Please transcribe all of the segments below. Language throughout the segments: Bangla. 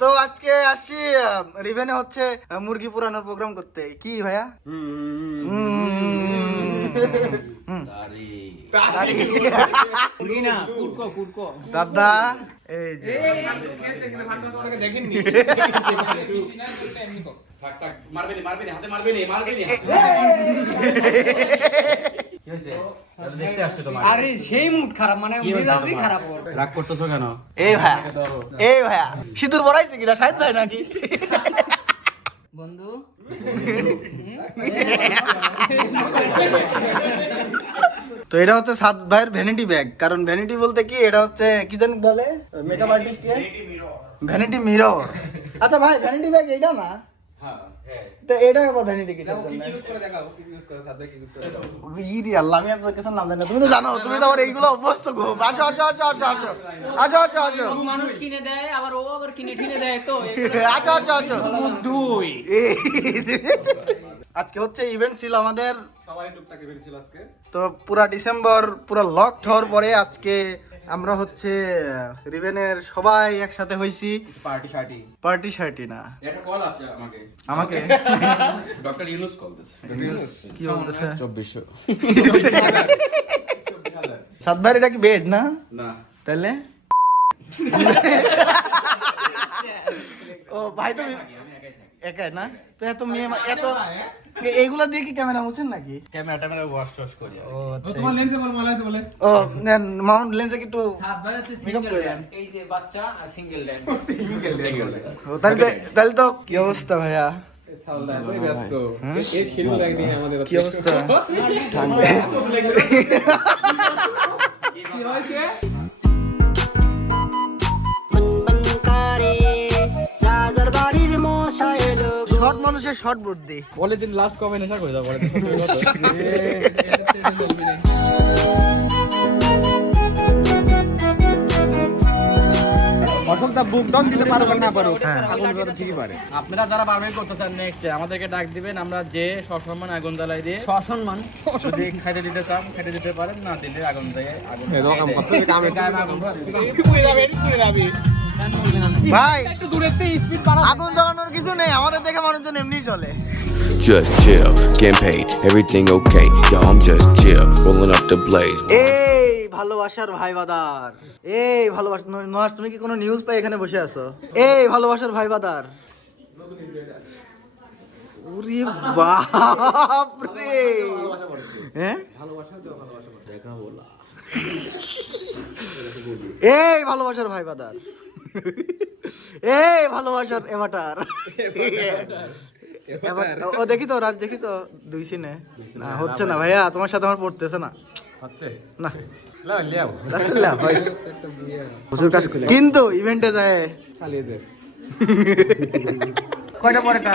তো আজকে আসি রিভেনে হচ্ছে মুরগি পুরানোর প্রোগ্রাম করতে। কি ভাইয়া? দাদা এই। আরে সেই মুড খারাপ মানে মেজাজই খারাপ রাগ করতেছো কেন? এই ভাইয়া এই ভাইয়া সিঁদুর বড়াইছে কিনা সাহিত্য হয় নাকি? বন্ধু? তো এটা হচ্ছে সাত ভাইয়ের ভ্যানিটি ব্যাগ কারণ ভ্যানিটি বলতে কি এটা হচ্ছে কি জানি বলে? মেকআপ আর্টিস্ট ভ্যানিটি মিরর আচ্ছা ভাই ভ্যানিটি ব্যাগ এইটা না? তো এটা আবার ভ্যানিটি কিসের জন্য? ইরি আল্লাহ আমি আপনার কাছে নাম জানি না। তুমি তো জানো তুমি তো আমার এইগুলো অভ্যস্ত গো আসো আসো আসো আসো আসো। আসো আসো আসো। মানুষ কিনে দেয় আবার ও আবার কিনে ঠিনে দেয় তো আসো আসো আসো। দুই। আজকে হচ্ছে ইভেন্ট ছিল আমাদের। তো পুরা ডিসেম্বর পুরো লক হওয়ার পরে আজকে আমরা হচ্ছে রিভেনের সবাই একসাথে হইছি পার্টি শার্টি পার্টি শার্টি না। একটা কল আসছে আমাকে। আমাকে? ডক্টর ইউনুস কল দিস কি বলতেছে? চব্বিশশো। সাত ভাইয়ের এটা কি বেড না? না। তাহলে ও ভাই তো একাই না? তো এত মেয়ে এত এইগুলা দিয়ে কি ক্যামেরা মুছেন নাকি? ক্যামেরা ট্যামেরা ওয়াশ টস করি ও আচ্ছা। ও নেন মাউন্ট লেন্সে কি একটু সাত ভাই হচ্ছে সিঙ্গেল করে এই যে বাচ্চা আর সিঙ্গেল ড্যাড সিঙ্গেল ও, তাহলে তো- তাহলে তো কি অবস্থা ভাইয়া? কি অবস্থা? মানুষের শর্ট বুদ্ধি। বলে দিন লাস্ট কবে নেশা করে দাও বলে অসলটা বুক ডাউন দিতে পারো না পারো আগুন জ্বালা ঠিকই পারে। আপনারা যারা বারবার করতে চান নেক্সট আমাদেরকে ডাক দিবেন। আমরা যে সসম্মান আগুন জ্বালাই দিয়ে সসম্মান। যদি খাইতে দিতে চান খাইতে দিতে পারেন না দিলে আগুন দিয়ে আগুন গায়ে আগুন ভাই! একটু দূরেতে স্পিড বাড়া আগুন জ্বালানোর কিছু নেই আমাদের দেখে মানুষজন এমনি চলে Just chill, getting paid, everything okay. Yo, I'm just chill, rolling up the blaze. এই ভালোবাসার ভাই বাদার। এই ভালোবাসা নহাস তুমি কি কোনো নিউজ পাই এখানে বসে আছো? এই ভালোবাসার ভাই বাদার। ওরে বাপ রে হ্যাঁ? এই ভালোবাসার ভাই বাদার। এই ভালোবাসার এভাটার ও দেখি তো রাজ দেখি তো দুই সিনে। না হচ্ছে না ভাইয়া তোমার সাথে আমার পড়তেছে না। হচ্ছে? না। কিন্তু ইভেন্টে যায়। কয়টা পরেটা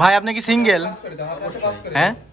ভাই আপনি কি সিঙ্গেল হ্যাঁ?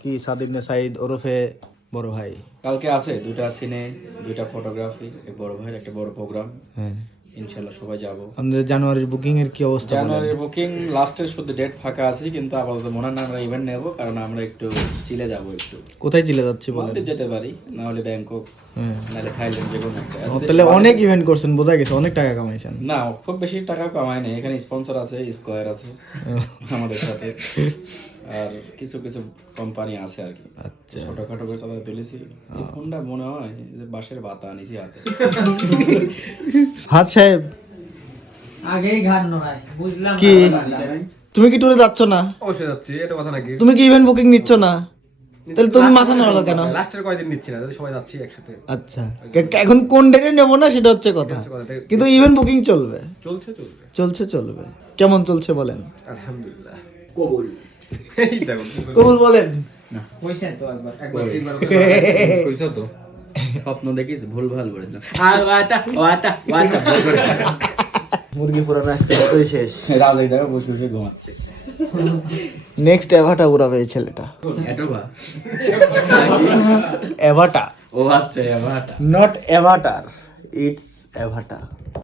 কি সাদিন সাইদ ওরফে বড় ভাই? কালকে আছে দুইটা সিনে দুইটা ফটোগ্রাফি বড় ভাইয়ের একটা বড় প্রোগ্রাম। হ্যাঁ। ইনশাল্লাহ সবাই যাব। আমাদের জানুয়ারির বুকিং এর কি অবস্থা জানুয়ারির বুকিং লাস্টের শুধু ডেট ফাঁকা আছে কিন্তু আপাতত মনে হয় না আমরা ইভেন্ট নেব কারণ আমরা একটু চিলে যাব একটু। কোথায় চলে যাচ্ছি বলেন? যেতে পারি না হলে ব্যাংকক হ্যাঁ। নাহলে থাইল্যান্ড যে কোনো একটা। তাহলে অনেক ইভেন্ট করছেন বোঝা গেছে অনেক টাকা কামাইছেন। না খুব বেশি টাকা কামায় না এখানে স্পন্সর আছে স্কোয়ার আছে আমাদের সাথে। আর কিছু কিছু কোম্পানি আছে আর কি। আচ্ছা। ছোটখাটো করে চালাতে তুলেছি ফোনটা মনে হয় যে বাঁশের বাতা আনিছি হাতে। হাত সাহেব। আগেই ঘাট নয় বুঝলাম কি? তুমি কি ট্যুরে যাচ্ছ না? অবশ্যই যাচ্ছি এটা কথা নাকি? তুমি কি ইভেন্ট বুকিং নিচ্ছ না? তাহলে তুমি মাথা নাড়ালো কেন? লাস্টের কয়দিন নিচ্ছি না সবাই যাচ্ছি একসাথে। আচ্ছা। এখন কোন ডেটে নেব না সেটা হচ্ছে কথা। কিন্তু ইভেন্ট বুকিং চলবে। চলছে চলবে। চলছে চলবে। কেমন চলছে বলেন? আলহামদুলিল্লাহ। কবুল। কবুল বলেন। কইছেন তো একবার একবার কইছো তো? স্বপ্ন দেখিস ভুল ভালো আর মুরগি পুরানো আজকে মতোই শেষ? রাজ এই দেখো বসে বসে ঘুমাচ্ছে। নেক্সট এভাটা উড়াবে এই ছেলেটা। এভাটা। ও আচ্ছা নট এভাটার ইটস এভাটা।